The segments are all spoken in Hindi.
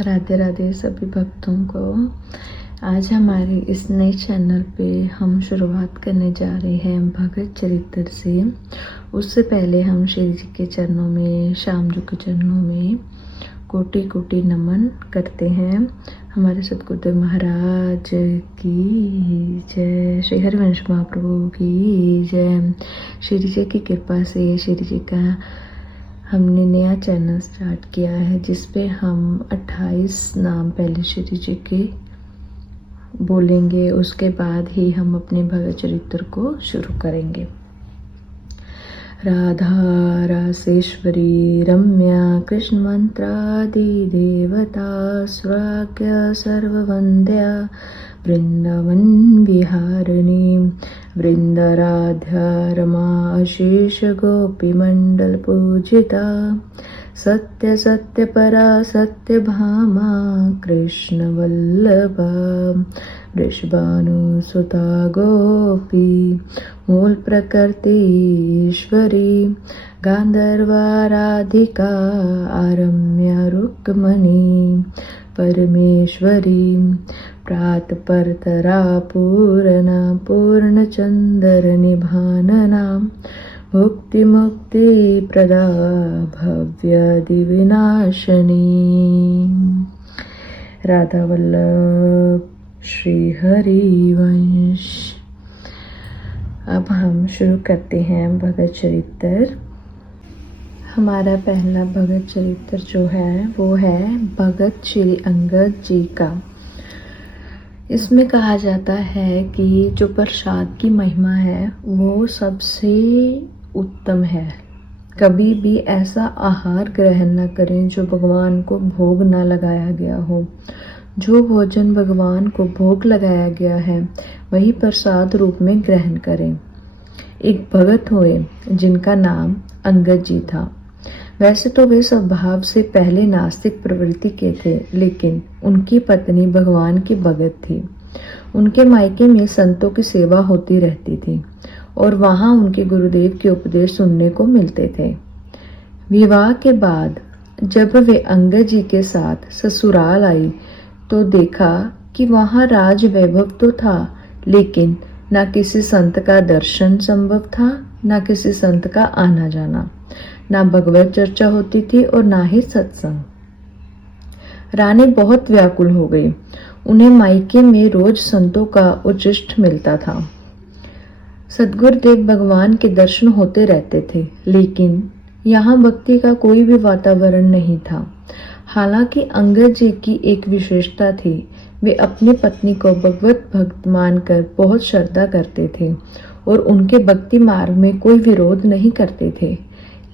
राधे राधे सभी भक्तों को। आज हमारे इस नए चैनल पे हम शुरुआत करने जा रहे हैं भगत चरित्र से। उससे पहले हम श्री जी के चरणों में, श्याम जी के चरणों में कोटि कोटि नमन करते हैं। हमारे सतगुरुदेव महाराज की जय, श्री हरिवंश महाप्रभु की जय। श्री जी की कृपा से श्री जी का हमने नया चैनल स्टार्ट किया है जिस पे हम 28 नाम पहले श्री जी के बोलेंगे, उसके बाद ही हम अपने भगत चरित्र को शुरू करेंगे। राधा रासेश्वरी रम्या कृष्ण मंत्रादि देवता स्वाज्ञ सर्ववंद्या वृंदावन विहारिणी वृंदाराध्या रमा अशेष गोपी मंडल पूजिता सत्य सत्य परा सत्य भामा कृष्ण वल्लभा वृषभानु सुता गोपी मूल प्रकृति ईश्वरी गांधर्वा राधिका आरम्या रुक्मणी परमेश्वरी प्रात परतरा पूर्णा पूर्णचंद्र निभानना मुक्ति मुक्ति प्रदा भव्यादि विनाशनी। राधा वल्लभ श्री हरिवंश। अब हम शुरू करते हैं भगत चरित्र। हमारा पहला भगत चरित्र जो है वो है भगत श्री अंगद जी का। इसमें कहा जाता है कि जो प्रसाद की महिमा है वो सबसे उत्तम है। कभी भी ऐसा आहार ग्रहण न करें जो भगवान को भोग न लगाया गया हो। जो भोजन भगवान को भोग लगाया गया है वही प्रसाद रूप में ग्रहण करें। एक भगत हुए जिनका नाम अंगद जी था। वैसे तो वे स्वभाव से पहले नास्तिक प्रवृत्ति के थे, लेकिन उनकी पत्नी भगवान की भगत थी। उनके मायके में संतों की सेवा होती रहती थी और वहां उनके गुरुदेव के उपदेश सुनने को मिलते थे। विवाह के बाद जब वे अंगद जी के साथ ससुराल आई तो देखा कि वहां राज वैभव तो था, लेकिन न किसी संत का दर्शन संभव था, न किसी संत का आना जाना, ना भगवत चर्चा होती थी और ना ही सत्संग। रानी बहुत व्याकुल हो गई। उन्हें मायके में रोज संतों का उच्छिष्ट मिलता था। सद्गुरुदेव भगवान के दर्शन होते रहते थे, लेकिन यहाँ भक्ति का कोई भी वातावरण नहीं था। हालांकि अंगद जी की एक विशेषता थी, वे अपनी पत्नी को भगवत भक्त मानकर बहुत श्रद्धा करते थे और उनके भक्ति मार्ग में कोई विरोध नहीं करते थे,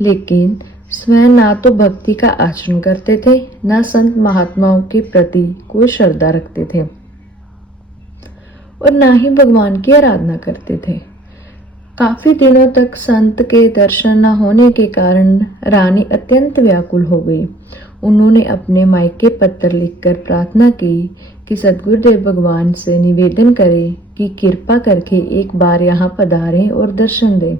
लेकिन स्वयं ना तो भक्ति का आचरण करते थे, ना संत महात्माओं के प्रति कोई श्रद्धा रखते थे और ना ही भगवान की आराधना करते थे। काफी दिनों तक संत के दर्शन न होने के कारण रानी अत्यंत व्याकुल हो गई। उन्होंने अपने मायके पत्र लिखकर प्रार्थना की कि सद्गुरुदेव भगवान से निवेदन करें कि कृपा करके एक बार यहाँ पधारें और दर्शन दें,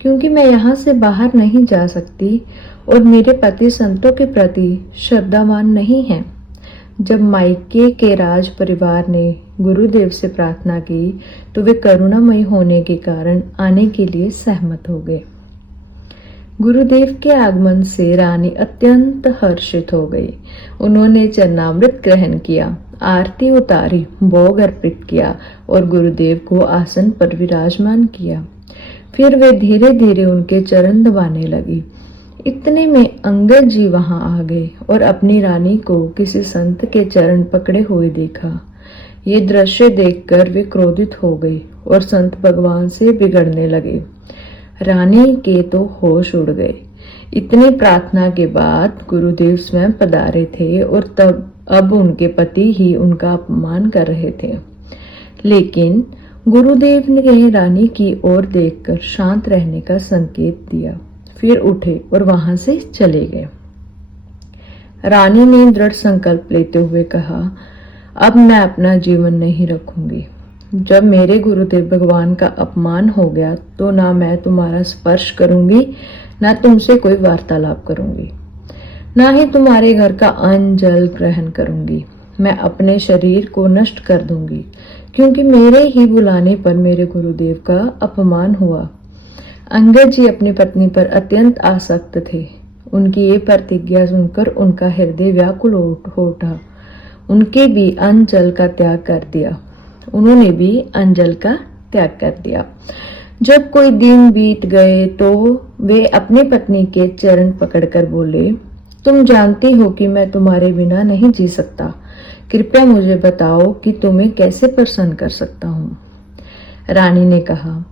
क्योंकि मैं यहाँ से बाहर नहीं जा सकती और मेरे पति संतों के प्रति श्रद्धावान नहीं हैं। जब मायके के राज परिवार ने गुरुदेव से प्रार्थना की तो वे करुणामयी होने के कारण आने के लिए सहमत हो गए। गुरुदेव के आगमन से रानी अत्यंत हर्षित हो गई। उन्होंने चरणामृत ग्रहण किया, आरती उतारी, भोग अर्पित किया और गुरुदेव को आसन पर विराजमान किया। फिर वे धीरे धीरे उनके चरण दबाने लगी। इतने में अंगद जी वहां आ गए और अपनी रानी को किसी संत के चरण पकड़े हुए देखा। ये दृश्य देखकर वे क्रोधित हो गए और संत भगवान से बिगड़ने लगे। रानी के तो होश उड़ गए। इतनी प्रार्थना के बाद गुरुदेव स्वयं पधारे थे और अब उनके पति ही उनका अपमान कर रहे थे, लेकिन गुरुदेव ने रानी की ओर देखकर शांत रहने का संकेत दिया। फिर उठे और वहां से चले गए। रानी ने दृढ़ संकल्प लेते हुए कहा, अब मैं अपना जीवन नहीं रखूंगी। जब मेरे गुरुदेव भगवान का अपमान हो गया तो ना मैं तुम्हारा स्पर्श करूंगी, ना तुमसे कोई वार्तालाप करूंगी। ना ही तुम्हारे घर का अन्न जल ग्रहण करूंगी। मैं अपने शरीर को नष्ट कर दूंगी, क्योंकि मेरे ही बुलाने पर मेरे गुरुदेव का अपमान हुआ। अंगद जी अपनी पत्नी पर अत्यंत आसक्त थे। उनकी ये प्रतिज्ञा सुनकर उनका हृदय व्याकुल हो उठा। उनके भी अन्न जल का त्याग कर दिया। उन्होंने भी अन्न जल का त्याग कर दिया। जब कोई दिन बीत गए तो वे अपनी पत्नी के चरण पकड़कर बोले, तुम जानती हो कि मैं तुम्हारे बिना नहीं जी सकता। कृपया मुझे बताओ कि तुम्हें कैसे प्रसन्न कर सकता हूँ। रानी ने कहा,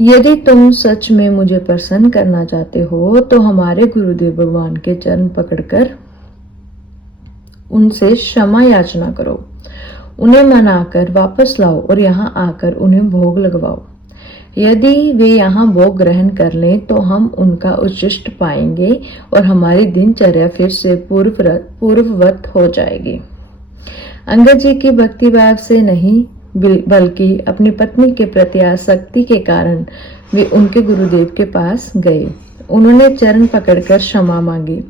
यदि तुम सच में मुझे प्रसन्न करना चाहते हो तो हमारे गुरुदेव भगवान के चरण पकड़कर उनसे क्षमा याचना करो। उन्हें मनाकर वापस लाओ और यहाँ आकर उन्हें भोग लगवाओ। यदि वे यहाँ भोग ग्रहण कर लें तो हम उनका उच्छिष्ट पाएंगे और हमारी दिनचर्या फिर से पूर्ववत हो जाएगी। अंगद जी की भक्ति भाव से नहीं बल्कि अपनी पत्नी के प्रति आसक्ति के कारण वे उनके गुरुदेव के पास गए। उन्होंने चरण पकड़कर क्षमा मांगी।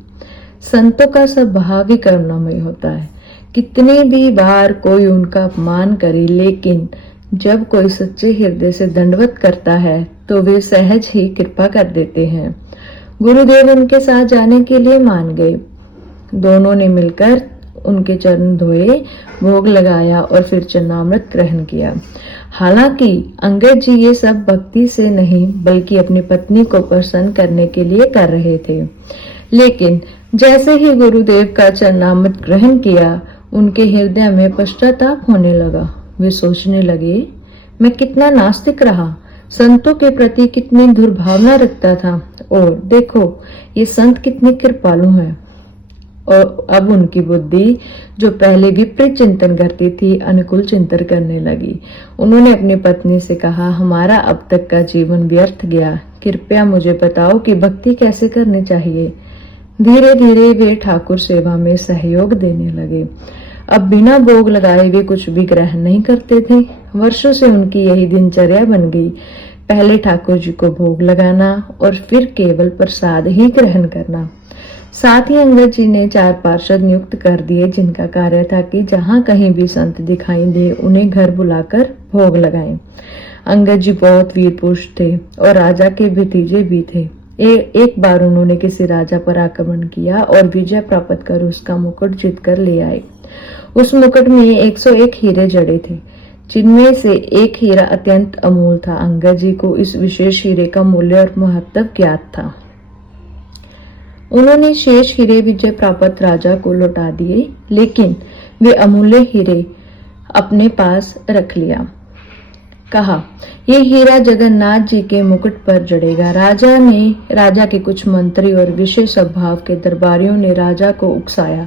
संतों का स्वभाव ही करुणामय होता है। कितनी भी बार कोई उनका अपमान करे, लेकिन जब कोई सच्चे हृदय से दंडवत करता है तो वे सहज ही कृपा कर देते हैं। गुरुदेव उनके साथ जाने के लिए मान गए। दोनों ने मिलकर उनके चरण धोए, भोग लगाया और फिर चरणामृत ग्रहण किया। हालांकि अंगद जी ये सब भक्ति से नहीं बल्कि अपनी पत्नी को प्रसन्न करने के लिए कर रहे थे। लेकिन जैसे ही गुरुदेव का चरणामृत ग्रहण किया, उनके हृदय में पश्चाताप होने लगा। वे सोचने लगे, मैं कितना नास्तिक रहा, संतों के प्रति कितनी दुर्भावना रखता था, और देखो ये संत कितने कृपालु हैं। और अब उनकी बुद्धि, जो पहले विपरीत चिंतन करती थी, अनुकूल चिंतन करने लगी। उन्होंने अपनी पत्नी से कहा, हमारा अब तक का जीवन व्यर्थ गया। कृपया मुझे बताओ कि भक्ति कैसे करनी चाहिए। धीरे धीरे वे ठाकुर सेवा में सहयोग देने लगे। अब बिना भोग लगाए वे कुछ भी ग्रहण नहीं करते थे। वर्षों से उनकी यही दिनचर्या बन गई। पहले ठाकुर जी को भोग लगाना और फिर केवल प्रसाद ही ग्रहण करना। साथ ही अंगद जी ने 4 पार्षद नियुक्त कर दिए, जिनका कार्य था कि जहां कहीं भी संत दिखाई दे उन्हें घर बुलाकर भोग लगाएं। अंगद जी बहुत वीर पुरुष थे और राजा के भतीजे भी थे। एक बार उन्होंने किसी राजा पर आक्रमण किया और विजय प्राप्त कर उसका मुकुट जीत कर ले आए। उस मुकुट में 101 हीरे जड़े थे, जिनमें से एक हीरा अत्यंत अमूल्य था। अंगद जी को इस विशेष हीरे का मूल्य और महत्व ज्ञात था। उन्होंने शेष हीरे विजय प्राप्त राजा को लौटा दिए, लेकिन वे अमूल्य हीरे अपने पास रख लिया। कहा, ये हीरा जगन्नाथ जी के मुकुट पर जड़ेगा। राजा के कुछ मंत्री और विशेष स्वभाव के दरबारियों ने राजा को उकसाया।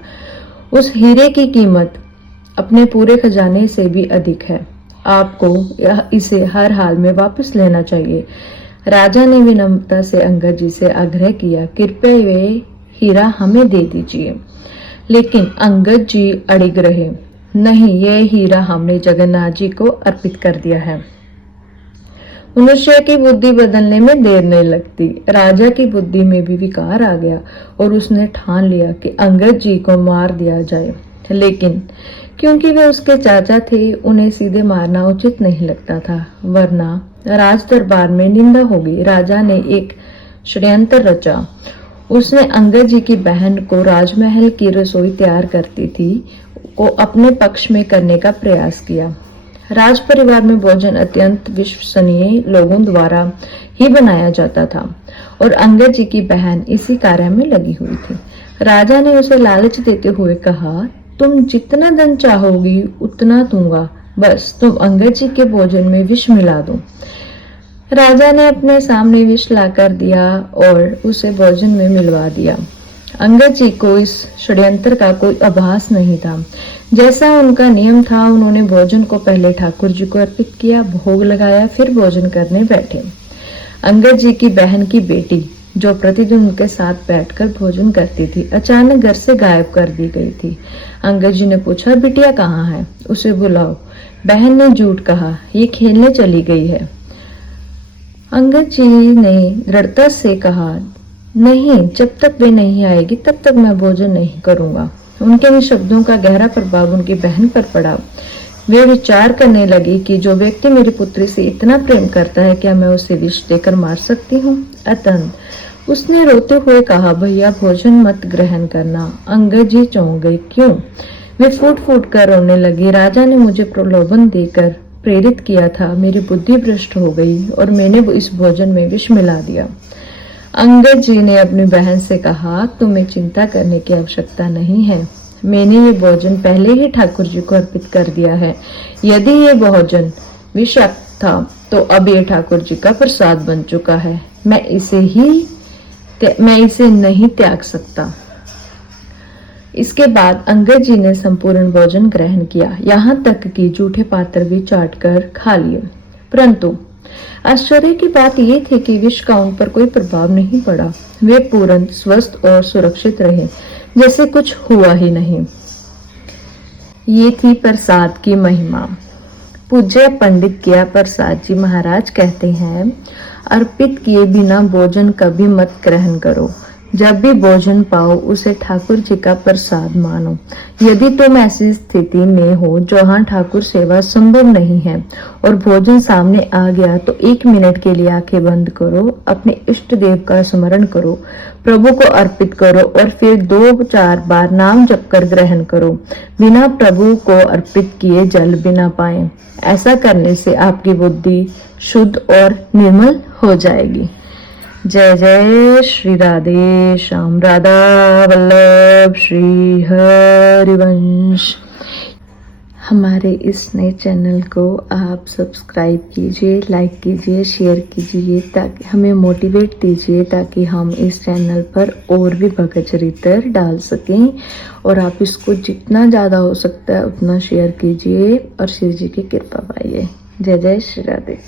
उस हीरे की कीमत अपने पूरे खजाने से भी अधिक है। आपको इसे हर हाल में वापस लेना चाहिए। राजा ने विनम्रता से अंगद जी से आग्रह किया, कृपया वे हीरा हमें दे दीजिए। लेकिन अंगद जी अड़िग रहे, नहीं, यह हीरा हमने जगन्नाथ जी को अर्पित कर दिया है। मनुष्य की बुद्धि बदलने में देर नहीं लगती। राजा की बुद्धि में भी विकार आ गया और उसने ठान लिया कि अंगद जी को मार दिया जाए। लेकिन क्योंकि वे उसके चाचा थे, उन्हें सीधे मारना उचित नहीं लगता था, वरना राज दरबार में निंदा होगी। राजा ने एक षड्यंत्र रचा। उसने अंगद जी की बहन को राजमहल की रसोई तैयार करती थी को अपने पक्ष में करने का प्रयास किया। राज परिवार में भोजन अत्यंत विश्वसनीय लोगों द्वारा ही बनाया जाता था और अंगद जी की बहन इसी कार्य में लगी हुई थी। राजा ने उसे लालच देते हुए कहा, तुम जितना धन चाहोगी उतना दूंगा, बस तुम अंगद जी के भोजन में विष मिला दो। राजा ने अपने सामने विष लाकर दिया और उसे भोजन में मिलवा दिया। अंगद जी को इस षड्यंत्र का कोई आभास नहीं था। जैसा उनका नियम था, उन्होंने भोजन को पहले ठाकुर जी को अर्पित किया, भोग लगाया, फिर भोजन करने बैठे। अंगद जी की बहन की बेटी, जो प्रतिदिन उनके साथ बैठकर भोजन करती थी, अचानक घर से गायब कर दी गई थी। अंगद जी ने पूछा, बिटिया कहाँ है? उसे बुलाओ। बहन ने झूठ कहा, ये खेलने चली गई है। अंगद जी ने दृढ़ता से कहा, नहीं, जब तक वे नहीं आएगी तब तक मैं भोजन नहीं करूंगा। उनके इन शब्दों का गहरा प्रभाव उनकी बहन पर पड़ा। वे विचार करने लगी कि जो व्यक्ति मेरी पुत्री से इतना प्रेम करता है, क्या मैं उसे विष देकर मार सकती हूँ? अतः उसने रोते हुए कहा, भैया भोजन मत ग्रहण करना। अंगद जी चौंक गए। क्यों? वे फूट फूट कर रोने लगी। राजा ने मुझे प्रलोभन देकर प्रेरित किया था, मेरी बुद्धि भ्रष्ट हो गई और मैंने इस भोजन में विष मिला दिया। अंगद जी ने अपनी बहन से कहा, तुम्हें चिंता करने की आवश्यकता नहीं है, मैंने ये भोजन पहले ही ठाकुर जी को अर्पित कर दिया है। यदि ये भोजन विषाक्त था तो अब ये ठाकुर जी का प्रसाद बन चुका है, मैं इसे नहीं त्याग सकता। इसके बाद अंगद जी ने संपूर्ण भोजन ग्रहण किया, यहाँ तक कि जूठे पात्र भी चाट कर खा लिए। परंतु आश्चर्य की बात यह थी कि विष का उन पर कोई प्रभाव नहीं पड़ा। वे पूर्ण स्वस्थ और सुरक्षित रहे, जैसे कुछ हुआ ही नहीं। ये थी प्रसाद की महिमा। पूज्य पंडित ज्ञा प्रसाद जी महाराज कहते हैं, अर्पित किए बिना भोजन कभी मत ग्रहण करो। जब भी भोजन पाओ उसे ठाकुर जी का प्रसाद मानो। यदि तुम ऐसी स्थिति में हो जहाँ ठाकुर सेवा संभव नहीं है और भोजन सामने आ गया तो 1 मिनट के लिए आंखें बंद करो, अपने इष्ट देव का स्मरण करो, प्रभु को अर्पित करो और फिर 2-4 बार नाम जप कर ग्रहण करो। बिना प्रभु को अर्पित किए जल बिना पाए। ऐसा करने से आपकी बुद्धि शुद्ध और निर्मल हो जाएगी। जय जय श्री राधे श्याम, राधा वल्लभ श्री हरिवंश। हमारे इस नए चैनल को आप सब्सक्राइब कीजिए, लाइक कीजिए, शेयर कीजिए, ताकि हमें मोटिवेट दीजिए, ताकि हम इस चैनल पर और भी भगत चरित्र डाल सकें। और आप इसको जितना ज़्यादा हो सकता है उतना शेयर कीजिए और शिव जी की कृपा पाइए। जय जय श्री राधे।